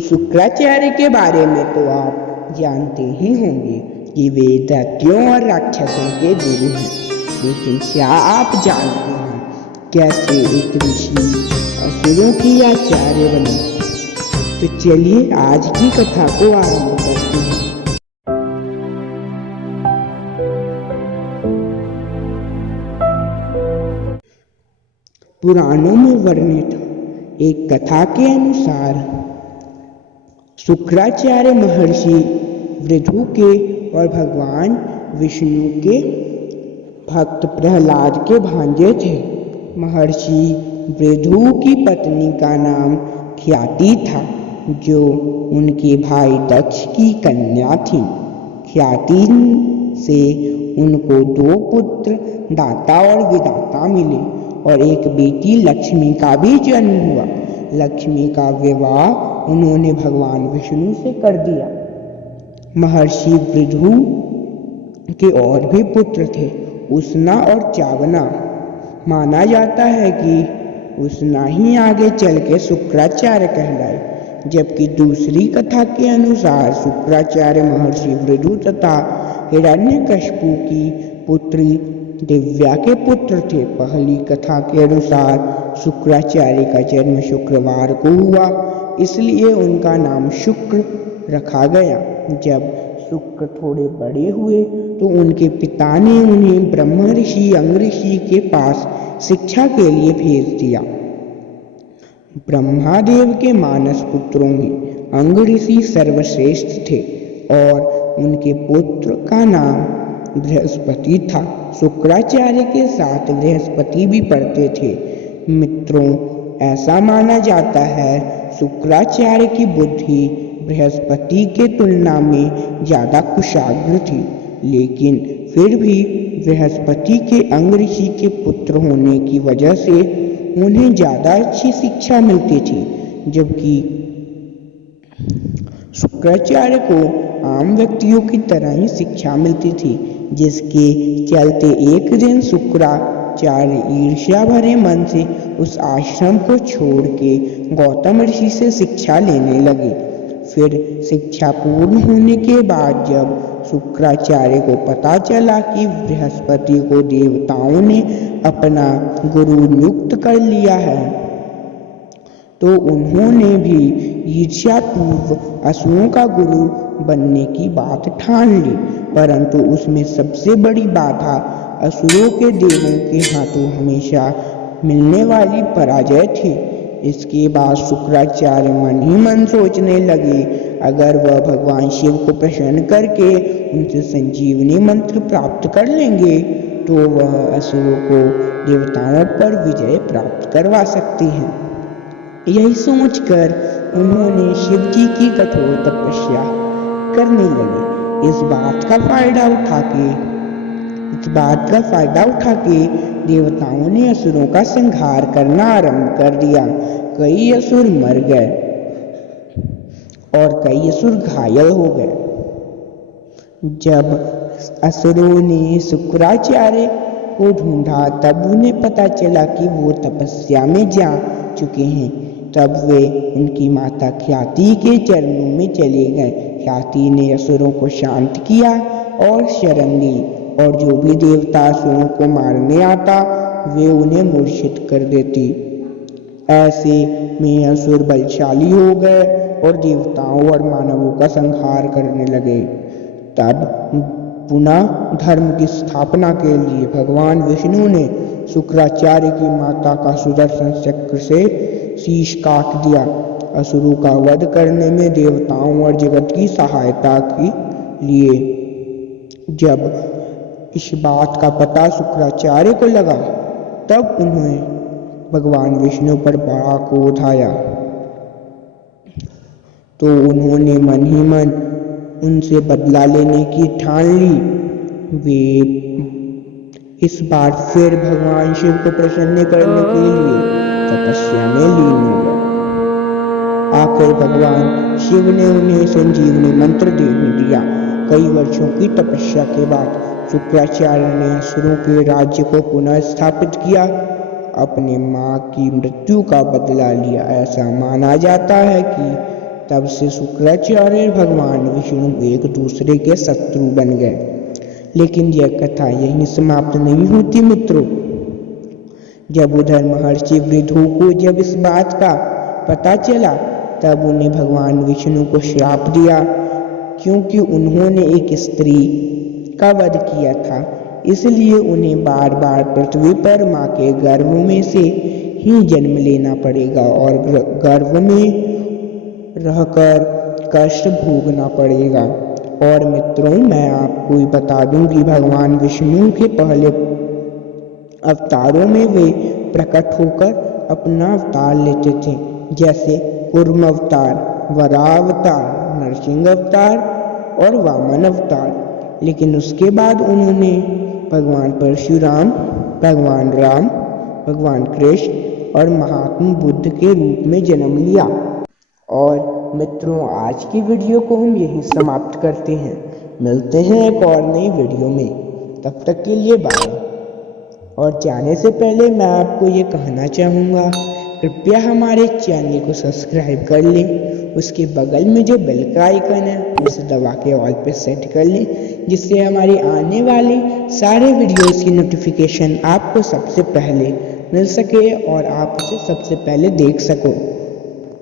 शुक्राचार्य के बारे में तो आप जानते ही होंगे कि वे दैत्यों और राक्षसों के गुरु हैं। लेकिन क्या आप जानते हैं कैसे एक ऋषि असुरों की आचार्य बने? तो चलिए आज की कथा को आरंभ करते हैं। पुराणों में वर्णित एक कथा के अनुसार शुक्राचार्य महर्षि भृगु के और भगवान विष्णु के भक्त प्रहलाद के भांजे थे। महर्षि भृगु की पत्नी का नाम ख्याति था, जो उनके भाई दक्ष की कन्या थी। ख्याति से उनको 2 पुत्र दाता और विधाता मिले और एक बेटी लक्ष्मी का भी जन्म हुआ। लक्ष्मी का विवाह उन्होंने भगवान विष्णु से कर दिया। महर्षि भृगु के और भी पुत्र थे, उष्णा और चावना। माना जाता है कि उष्णा ही आगे चल के शुक्राचार्य कहलाए, जबकि दूसरी कथा के अनुसार शुक्राचार्य महर्षि भृगु तथा हिरण्यकशिपु की पुत्री दिव्या के पुत्र थे। पहली कथा के अनुसार शुक्राचार्य का जन्म शुक्रवार को हुआ, इसलिए उनका नाम शुक्र रखा गया। जब शुक्र थोड़े बड़े हुए तो उनके पिता ने उन्हें ब्रह्म ऋषि अंग ऋषि के पास शिक्षा के लिए भेज दिया। ब्रह्मादेव के मानस पुत्रों में अंग ऋषि सर्वश्रेष्ठ थे और उनके पुत्र का नाम बृहस्पति था। शुक्राचार्य के साथ बृहस्पति भी पढ़ते थे। मित्रों, ऐसा माना जाता है शुक्राचार्य की बुद्धि बृहस्पति के तुलना में ज्यादा कुशाग्र थी, लेकिन फिर भी बृहस्पति के अंग ऋषि के पुत्र होने की वजह से उन्हें ज्यादा अच्छी शिक्षा मिलती थी, जबकि शुक्राचार्य को आम व्यक्तियों की तरह ही शिक्षा मिलती थी, जिसके चलते एक दिन शुक्राचार्य ईर्ष्या भरे मन से उस आश्रम को छोड़ के गौतम ऋषि से शिक्षा लेने लगे। फिर शिक्षा पूर्ण होने के बाद जब शुक्राचार्य को पता चला कि बृहस्पति को देवताओं ने अपना गुरु नियुक्त कर लिया है, तो उन्होंने भी ईर्ष्यापूर्व असुरों का गुरु बनने की बात ठान ली। परंतु उसमें सबसे बड़ी बाधा असुरों के देवों के हाथों हमेशा मिलने वाली पराजय थी। इसके बाद शुक्राचार्य मन ही मन सोचने लगे, अगर वह भगवान शिव को प्रसन्न करके उनसे संजीवनी मंत्र प्राप्त कर लेंगे तो वह असुरों को देवताओं पर विजय प्राप्त करवा सकते हैं। यही सोचकर उन्होंने शिव जी की कठोर तपस्या करने लगे। इस बात का फायदा उठा के देवताओं ने असुरों का संहार करना आरंभ कर दिया। कई असुर मर गए और कई असुर घायल हो गए। जब असुरों ने शुक्राचार्य को ढूंढा तब उन्हें पता चला कि वो तपस्या में जा चुके हैं। तब वे उनकी माता ख्याति के चरणों में चले गए। ख्याति ने असुरों को शांत किया और शरण दी, और जो भी देवता असुरों को मारने आता वे उन्हें मूर्छित कर देती। ऐसे में असुर बलशाली हो गए और देवताओं और मानवों का संहार करने लगे। तब पुनः धर्म की स्थापना के लिए भगवान विष्णु ने शुक्राचार्य की माता का सुदर्शन चक्र से शीश काट दिया। असुरों का वध करने में देवताओं और जगत की सहायता के लिए जब इस बात का पता शुक्राचार्य को लगा, तब उन्हें भगवान विष्णु पर बड़ा क्रोध आया, तो उन्होंने मन ही मन उनसे बदला लेने की ठान ली। वे इस बार फिर भगवान शिव को प्रसन्न करने के लिए तपस्या में लीन हो गए। आखिर भगवान शिव ने उन्हें संजीवनी मंत्र दे दिया। कई वर्षों की तपस्या के बाद शुक्राचार्य ने असुरों के राज्य को पुनः स्थापित किया, अपने मां की मृत्यु का बदला लिया। ऐसा माना जाता है कि तब से शुक्राचार्य और भगवान विष्णु एक दूसरे के शत्रु बन गए। लेकिन यह कथा यहीं समाप्त नहीं होती मित्रों। जब उधर महर्षि भृगु को जब इस बात का पता चला, तब उन्हें भगवान विष्णु को श्राप दिया, क्योंकि उन्होंने एक स्त्री का वध किया था। इसलिए उन्हें बार बार पृथ्वी पर माँ के गर्भ में से ही जन्म लेना पड़ेगा और गर्भ में रहकर कष्ट भोगना पड़ेगा। और मित्रों, मैं आपको बता दूं कि भगवान विष्णु के पहले अवतारों में वे प्रकट होकर अपना अवतार लेते थे, जैसे कूर्म अवतार, वराह अवतार, नरसिंह अवतार और वामन अवतार। लेकिन उसके बाद उन्होंने भगवान परशुराम, भगवान राम, भगवान कृष्ण और महात्मा बुद्ध के रूप में जन्म लिया। और मित्रों, आज की वीडियो को हम यहीं समाप्त करते हैं। मिलते हैं एक और नई वीडियो में, तब तक के लिए बाय। और जाने से पहले मैं आपको ये कहना चाहूँगा, कृपया हमारे चैनल को सब्सक्राइब कर लें। उसके बगल में जो बेल का आइकन है उसे दबा के ऑल पे सेट कर लें, जिससे हमारी आने वाले सारे वीडियोस की नोटिफिकेशन आपको सबसे पहले मिल सके और आप उसे सबसे पहले देख सको।